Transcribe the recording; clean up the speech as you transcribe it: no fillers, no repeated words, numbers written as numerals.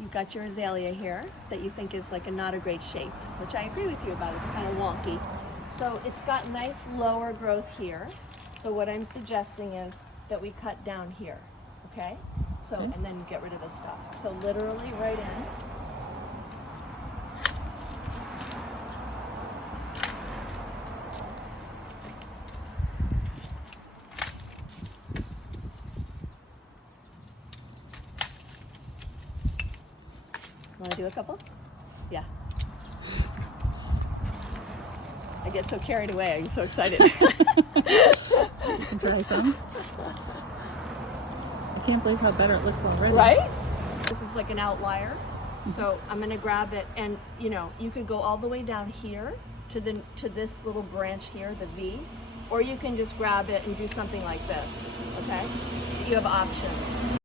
you've got your azalea here that you think is like not a great shape, which I agree with you about. It's kind of wonky. So it's got nice lower growth here. So what I'm suggesting is that we cut down here, okay? So, and then get rid of the stuff. So literally right in. Want to do a couple? Yeah. I get so carried away. I'm so excited. You can try some. I can't believe how better it looks already. Right? This is like an outlier. So I'm going to grab it, and you know, you could go all the way down here to this little branch here, the V, or you can just grab it and do something like this, okay? You have options.